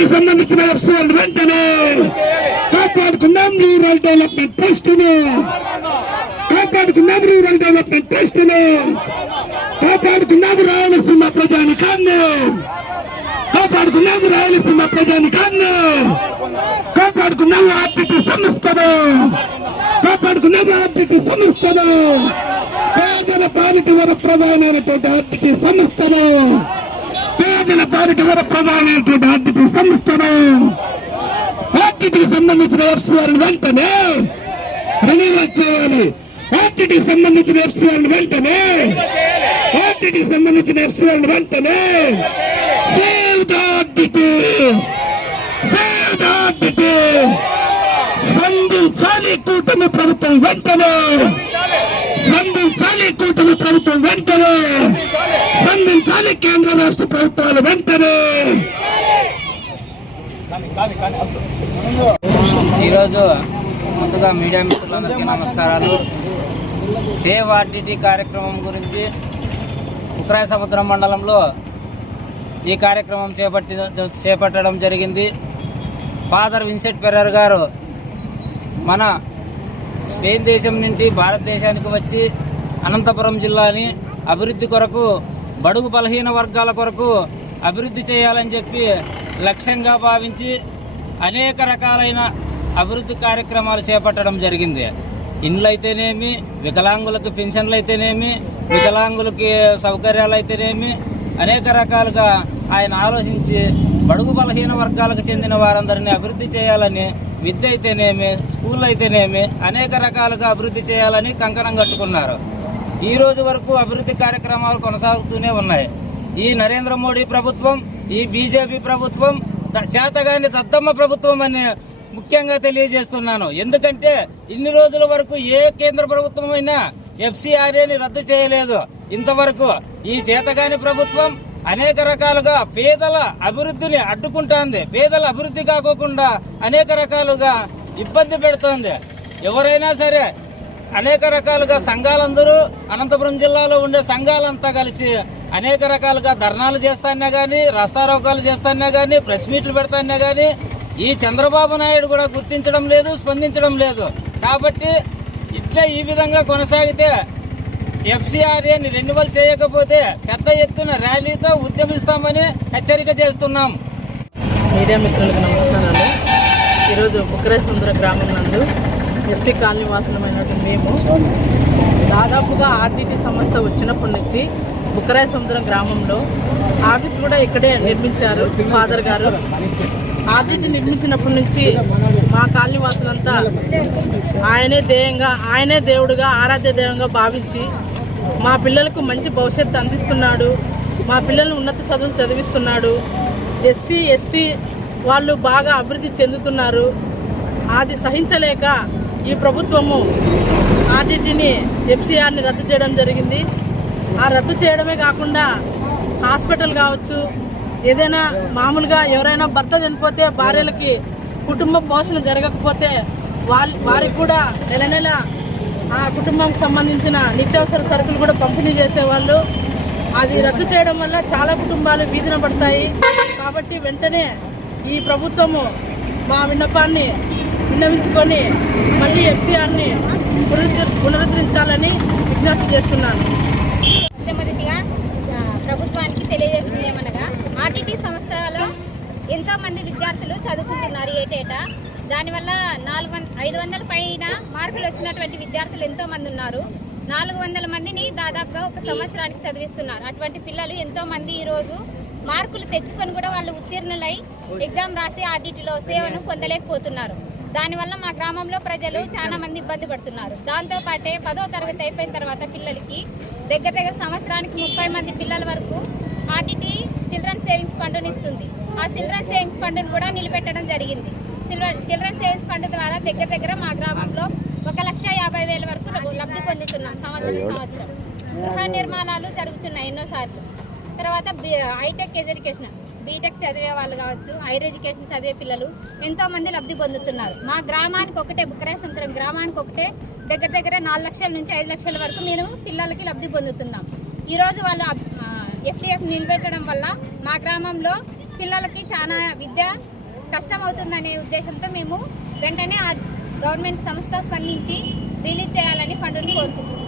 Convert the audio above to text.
కి సంబంధించిన ఎఫ్సీఎల్ వెంటనే కాపాడుకుందాం రూరల్ డెవలప్మెంట్ ట్రస్ట్ను కాపాడుకుందాం రూరల్ డెవలప్మెంట్ ట్రస్ట్ను కాపాడుకుందాం రాయలసీమ ప్రజానికాన్ని. కాపాడుకుందాం రాయలసీమ ప్రజానికాన్ని. కాపాడుకుందాం ఆర్టీటీ సంస్థను. కాపాడుకుందాం ఆర్టీటీ సంస్థను. పేదల పాలిటి వర ప్రధానమైనటువంటి ఆర్టీటీ సంస్థను. పేదల పాలిటి ప్రధానమైనటువంటి ఆర్టీటీ సంస్థను ఆర్టీటీకి సంబంధించిన ఎఫ్సీఆర్ వెంటనే రెన్యూవల్ చేయాలి. ఆర్టీటీకి సంబంధించిన ఎఫ్సీఆర్ వెంటనే ఆర్టీటీకి సంబంధించిన ఎఫ్సీఆర్ వెంటనే save the RTT save the RTT స్పందించాలి కూటమి ప్రభుత్వం వెంటనే. స్పందించాలి కూటమి ప్రభుత్వం వెంటనే. స్పందించాలి కేంద్ర రాష్ట్ర ప్రభుత్వాలు వెంటనే. ఈరోజు ముందుగా మీడియా మిత్రులందరికీ నమస్కారాలు. సేవ్ ఆర్డిటీ కార్యక్రమం గురించి ఉక్రాయ సముద్రం మండలంలో ఈ కార్యక్రమం చేపట్టి చేపట్టడం జరిగింది. ఫాదర్ విన్సెట్ పెరర్ గారు మన స్పెయిన్ దేశం నుండి భారతదేశానికి వచ్చి అనంతపురం జిల్లాని అభివృద్ధి కొరకు బడుగు బలహీన వర్గాల కొరకు అభివృద్ధి చేయాలని చెప్పి లక్ష్యంగా భావించి అనేక రకాలైన అభివృద్ధి కార్యక్రమాలు చేపట్టడం జరిగింది. ఇండ్లు అయితేనేమి వికలాంగులకు పెన్షన్లు అయితేనేమి వికలాంగులకి సౌకర్యాలు అయితేనేమి అనేక రకాలుగా ఆయన ఆలోచించి బడుగు బలహీన వర్గాలకు చెందిన వారందరినీ అభివృద్ధి చేయాలని విద్య అయితేనేమి స్కూల్ అయితేనేమి అనేక రకాలుగా అభివృద్ధి చేయాలని కంకణం కట్టుకున్నారు. ఈ రోజు వరకు అభివృద్ధి కార్యక్రమాలు కొనసాగుతూనే ఉన్నాయి. ఈ నరేంద్ర మోడీ ప్రభుత్వం ఈ బీజేపీ ప్రభుత్వం చేతగాని దత్తమ్మ ప్రభుత్వం అని ముఖ్యంగా తెలియజేస్తున్నాను. ఎందుకంటే ఇన్ని రోజుల వరకు ఏ కేంద్ర ప్రభుత్వం అయినా ఎఫ్సిఆర్ఏని రద్దు చేయలేదు. ఇంతవరకు ఈ చేతగాని ప్రభుత్వం అనేక రకాలుగా పేదల అభివృద్ధిని అడ్డుకుంటాంది. పేదల అభివృద్ధి కాకోకుండా అనేక రకాలుగా ఇబ్బంది పెడుతోంది. ఎవరైనా సరే అనేక రకాలుగా సంఘాలందరూ అనంతపురం జిల్లాలో ఉండే సంఘాలంతా కలిసి అనేక రకాలుగా ధర్నాలు చేస్తానే కానీ రాస్తారోకాలు చేస్తానే కానీ ప్రెస్ మీట్లు పెడతానే కానీ ఈ చంద్రబాబు నాయుడు కూడా గుర్తించడం లేదు స్పందించడం లేదు. కాబట్టి ఇట్లా ఈ విధంగా కొనసాగితే ఎఫ్సిఆర్ఏని రెన్యువల్ చేయకపోతే పెద్ద ఎత్తున ర్యాలీతో ఉద్యమిస్తామని హెచ్చరిక చేస్తున్నాం. మీడియా మిత్రులకు నమస్కారాలు. ఈరోజు బుక్కరేశ్వర గ్రామం నందు ఎస్సీ కాలనీ వాసులమైనటువంటి మేము దాదాపుగా ఆర్టీటీ సంస్థ వచ్చినప్పటి నుంచి బుక్కరాయ సముద్రం గ్రామంలో ఆఫీస్ కూడా ఇక్కడే నిర్మించారు ఫాదర్ గారు. ఆర్టీటీ నిర్మించినప్పటి నుంచి మా కాలనీ వాసులంతా ఆయనే ధ్యేయంగా ఆయనే దేవుడుగా ఆరాధ్య దైవంగా భావించి మా పిల్లలకు మంచి భవిష్యత్తు అందిస్తున్నాడు. మా పిల్లలను ఉన్నత చదువులు చదివిస్తున్నాడు. ఎస్సీ ఎస్టీ వాళ్ళు బాగా అభివృద్ధి చెందుతున్నారు. అది సహించలేక ఈ ప్రభుత్వము ఆర్టీటీని ఎఫ్సీఆర్ని రద్దు చేయడం జరిగింది. ఆ రద్దు చేయడమే కాకుండా హాస్పిటల్ కావచ్చు ఏదైనా మామూలుగా ఎవరైనా భర్త చనిపోతే భార్యలకి కుటుంబ పోషణ జరగకపోతే వాళ్ళ వారికి కూడా నెల నెల ఆ కుటుంబంకి సంబంధించిన నిత్యావసర సరుకులు కూడా పంపిణీ చేసేవాళ్ళు. అది రద్దు చేయడం వల్ల చాలా కుటుంబాలు వీధిన పడతాయి. కాబట్టి వెంటనే ఈ ప్రభుత్వము మా విన్నపాన్ని విన్నవించుకొని మళ్ళీ ఎఫ్సిఆర్ని పునరుద్ధ- పునరుద్ధరించాలని విజ్ఞప్తి చేస్తున్నాను. మొట్టమొదటిగా ప్రభుత్వానికి తెలియజేస్తుంది ఏమనగా ఆర్టీటీ సంస్థలో ఎంతో మంది విద్యార్థులు చదువుకుంటున్నారు ఏటేటా? దానివల్ల నాలుగు వంద ఐదు వందల పైన మార్కులు వచ్చినటువంటి విద్యార్థులు ఎంతో మంది ఉన్నారు. నాలుగు వందల మందిని దాదాపుగా ఒక సంవత్సరానికి చదివిస్తున్నారు. అటువంటి పిల్లలు ఎంతో మంది ఈరోజు మార్కులు తెచ్చుకొని కూడా వాళ్ళు ఉత్తీర్ణులై ఎగ్జామ్ రాసి ఆర్డిటీలో సేవను పొందలేకపోతున్నారు. దానివల్ల మా గ్రామంలో ప్రజలు చాలా మంది ఇబ్బంది పడుతున్నారు. దాంతో పాటే పదో తరగతి అయిపోయిన తర్వాత పిల్లలకి దగ్గర దగ్గర సంవత్సరానికి ముప్పై మంది పిల్లల వరకు ఆర్టీటీ చిల్డ్రన్ సేవింగ్స్ ఫండ్ని ఇస్తుంది. ఆ చిల్డ్రన్ సేవింగ్స్ ఫండ్ను కూడా నిలబెట్టడం జరిగింది. చిల్డ్రన్ చిల్డ్రన్ సేవింగ్స్ ఫండ్ ద్వారా దగ్గర దగ్గర మా గ్రామంలో ఒక లక్ష యాభై వేల వరకు లబ్ధి పొందుతున్నాం సంవత్సరం సంవత్సరం. గృహ నిర్మాణాలు జరుగుతున్నాయి ఎన్నోసార్లు. తర్వాత బి- హైటెక్ ఎడ్యుకేషన్ బీటెక్ చదివే వాళ్ళు కావచ్చు హైర్ ఎడ్యుకేషన్ చదివే పిల్లలు ఎంతో మంది లబ్ధి పొందుతున్నారు. మా గ్రామానికి ఒకటే బుక్కరాయ సముద్రం గ్రామానికి ఒకటే దగ్గర దగ్గర నాలుగు లక్షల నుంచి ఐదు లక్షల వరకు మేము పిల్లలకి లబ్ధి పొందుతున్నాం. ఈరోజు వాళ్ళు ఎఫ్టీఎఫ్ నిలబెట్టడం వల్ల మా గ్రామంలో పిల్లలకి చాలా విద్య కష్టం అవుతుందనే ఉద్దేశంతో మేము వెంటనే ఆ గవర్నమెంట్ సంస్థ స్పందించి రిలీజ్ చేయాలని ఫండ్ను కోరుకుంటున్నాం.